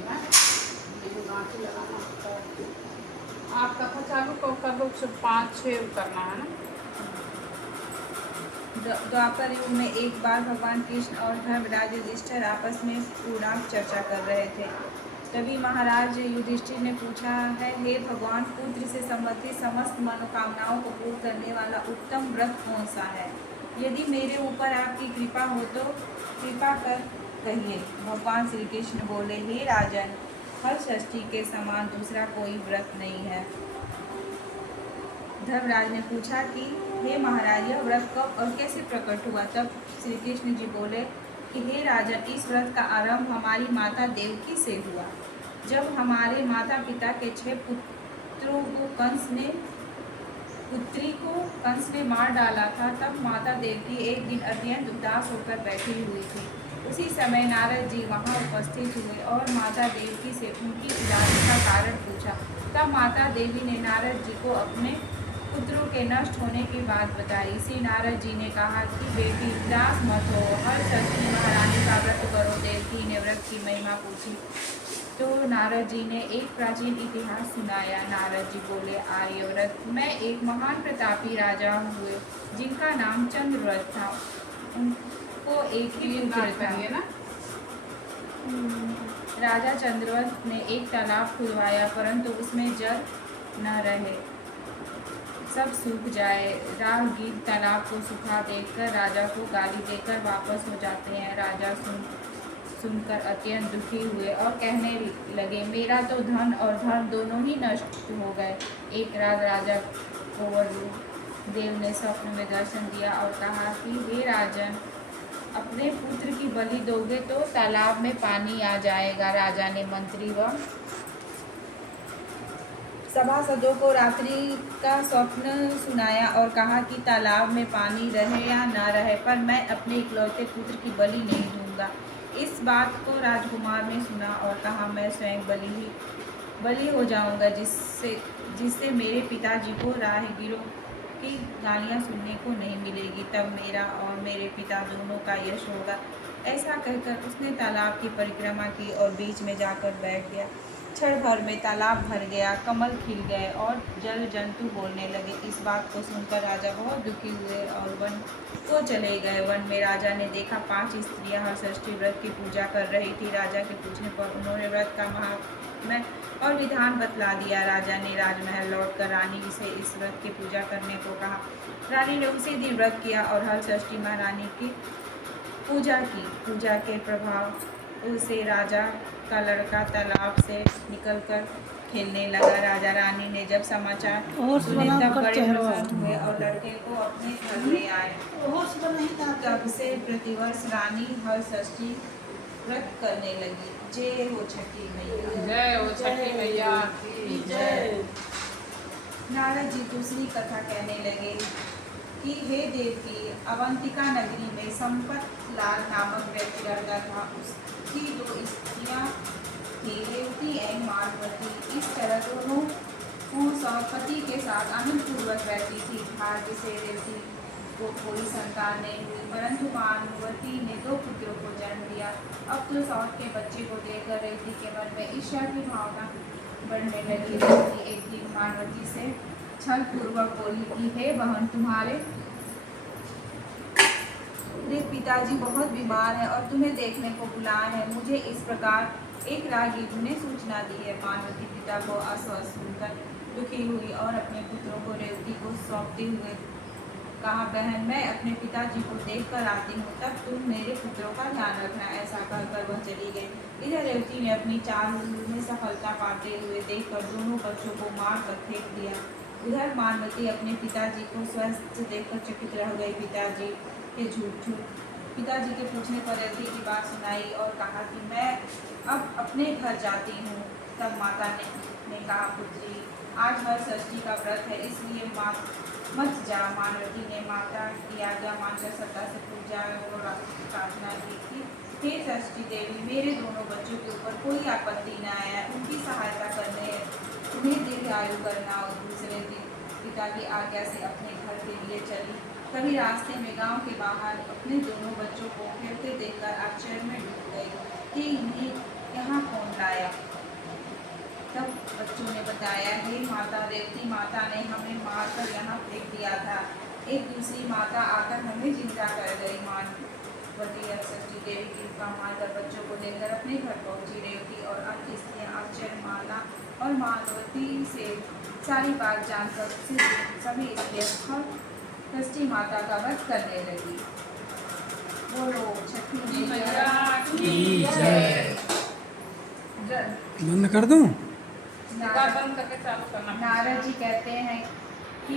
है, लेकिन गाँठी लगाना होता है। आप कथा चालू कर लो, सिर्फ 5-6 करना है ना। द्वापर युग में एक बार भगवान कृष्ण और धर्मराज युधिष्ठिर आपस में पूर्णांक चर्चा कर रहे थे। तभी महाराज युधिष्ठिर ने पूछा है, हे भगवान, पुत्र से संबंधित समस्त मनोकामनाओं को पूर्ण करने वाला उत्तम व्रत कौन सा है? यदि मेरे ऊपर आपकी कृपा हो तो कृपा कर कहिए। भगवान श्री कृष्ण बोले, हे राजन, हर षष्ठी के समान दूसरा कोई व्रत नहीं है। धर्मराज ने पूछा कि हे महाराज, यह व्रत कब और कैसे प्रकट हुआ? तब श्री कृष्ण जी बोले कि हे राजन, इस व्रत का आरंभ हमारी माता देवकी से हुआ। जब हमारे माता पिता के 6 पुत्रों को कंस ने मार डाला था, तब माता देवकी एक दिन अत्यंत उदास होकर बैठी हुई थी। उसी समय नारद जी वहां उपस्थित हुए और माता देवकी से उनकी उदासी का कारण पूछा। तब माता देवी ने नारद जी को अपने पुत्रों के नष्ट होने की बात बताई। श्री नारद जी ने कहा कि बेटी, उदास मत हो, हर षष्ठी महारानी का व्रत करो। देवकी ने व्रत की महिमा पूछी तो नारद जी ने एक प्राचीन इतिहास सुनाया। नारद जी बोले, आर्यव्रत में एक महान प्रतापी राजा हुए जिनका नाम चंद्रव्रत था। उनको एक ही पुत्र था। ना राजा चंद्रव्रत ने एक तालाब खुदवाया, परंतु उसमें जल न रहे, सब सूख जाए। राहगीर तालाब को सूखा देखकर राजा को गाली देकर वापस हो जाते हैं। राजा सुनकर अत्यंत दुखी हुए और कहने लगे, मेरा तो धन और धर्म दोनों ही नष्ट हो गए। एक रात राजा को देव ने स्वप्न में दर्शन दिया और कहा कि हे राजन, अपने पुत्र की बलि दोगे तो तालाब में पानी आ जाएगा। राजा ने मंत्री व सभासदों को रात्रि का स्वप्न सुनाया और कहा कि तालाब में पानी रहे या न रहे, पर मैं अपने इकलौते पुत्र की बलि नहीं दूंगा। इस बात को राजकुमार ने सुना और कहा, मैं स्वयं बलि हो जाऊंगा, जिससे मेरे पिताजी को राहगीरों की गालियां सुनने को नहीं मिलेगी। तब मेरा और मेरे पिता दोनों का यश होगा। ऐसा कहकर उसने तालाब की परिक्रमा की और बीच में जाकर बैठ गया। क्षण भर में तालाब भर गया, कमल खिल गए और जल जंतु बोलने लगे। इस बात को सुनकर राजा बहुत दुखी हुए और वन को चले गए। वन में राजा ने देखा 5 स्त्रियां हर षष्ठी व्रत की पूजा कर रही थी। राजा के पूछने पर उन्होंने व्रत का महात्म्य और विधान बतला दिया। राजा ने राजमहल लौटकर रानी से इस व्रत की पूजा करने को कहा। रानी ने उसी दिन व्रत किया और हर षष्ठी महारानी की पूजा की। पूजा के प्रभाव से राजा का लड़का तालाब से निकलकर खेलने लगा। राजा रानी ने जब समाचार सुने तब बड़े प्रसन्न हुए और लड़के को अपने घर ले आए। तब से प्रतिवर्ष रानी हर षष्ठी व्रत करने लगी। जय हो छठी मैया। जय हो छठी मैया की जय। नारद जी दूसरी कथा कहने लगे कि हे देवकी, अवंतिका नगरी में संपत लाल नामक व्यक्ति रहता था। उसकी 2 स्त्रियां थी, रेवती एवं मानवती। इस तरह दोनों पति के साथ आनंद पूर्वक रहती थी। भाग्य से रेवती को कोई संतान नहीं हुई, परंतु मानवती ने 2 पुत्रों को जन्म दिया। अब तो सौत के बच्चे को देखकर रेवती के मन में ईर्ष्या की भावना बढ़ने लगी। रेवती एक दिन मानवती से छल पूर्वक बोली कि हे बहन, तुम्हारे पिताजी बहुत बीमार है और तुम्हें देखने को बुलाए हैं। मुझे इस प्रकार एक राहगीर ने सूचना दी है। मानवती पिता को अस्वस्थ सुनकर दुखी हुई और अपने पुत्रों को रेवती को सौंपते हुए कहा, बहन, मैं अपने पिताजी को देख कर आती हूँ, तब तुम मेरे पुत्रों का ध्यान रखना। ऐसा कहकर वह चली गई। इधर रेवती ने अपनी चाल में सफलता पाते हुए देखकर दोनों बच्चों को मार कर फेंक दिया। उधर मानवती अपने पिताजी को स्वस्थ देखकर चकित रह गई। पिताजी के पूछने पर रेवती की बात सुनाई और कहा कि मैं अब अपने घर जाती हूँ। तब माता ने कहा, पुत्री, आज हर षष्ठी का व्रत है, इसलिए मत जा। मानवती ने माता की आज्ञा मानकर श्रद्धा से पूजा और प्रार्थना की थी। हे षष्ठी देवी, मेरे दोनों बच्चों के ऊपर कोई आपत्ति न आया, उनकी सहायता करने उन्हें दीर्घ आयु करना। और दूसरे दिन पिता की आज्ञा से अपने घर के लिए चली। कभी रास्ते में गांव के बाहर अपने दोनों बच्चों को खेलते देखकर आश्चर्य में डूब गई कि इन्हें यहाँ कौन लाया। गाया, हे माता रेवती माता ने हमें मारकर यहाँ फेंक दिया था, एक दूसरी माता आकर हमें जिंदा कर गई। मानवती षष्ठी देवी की कृपा मानकर बच्चों को लेकर अपने घर पहुंची। रेवती और अन्य स्त्रियाँ आश्चर्य माला और मानवती से सारी बात जानकर सभी स्त्रियाँ षष्ठी माता का वध करने लगी। बोलो छठी मैया की जय। बंद कर दूं? बंद करके चालू करना। नारद जी कहते हैं कि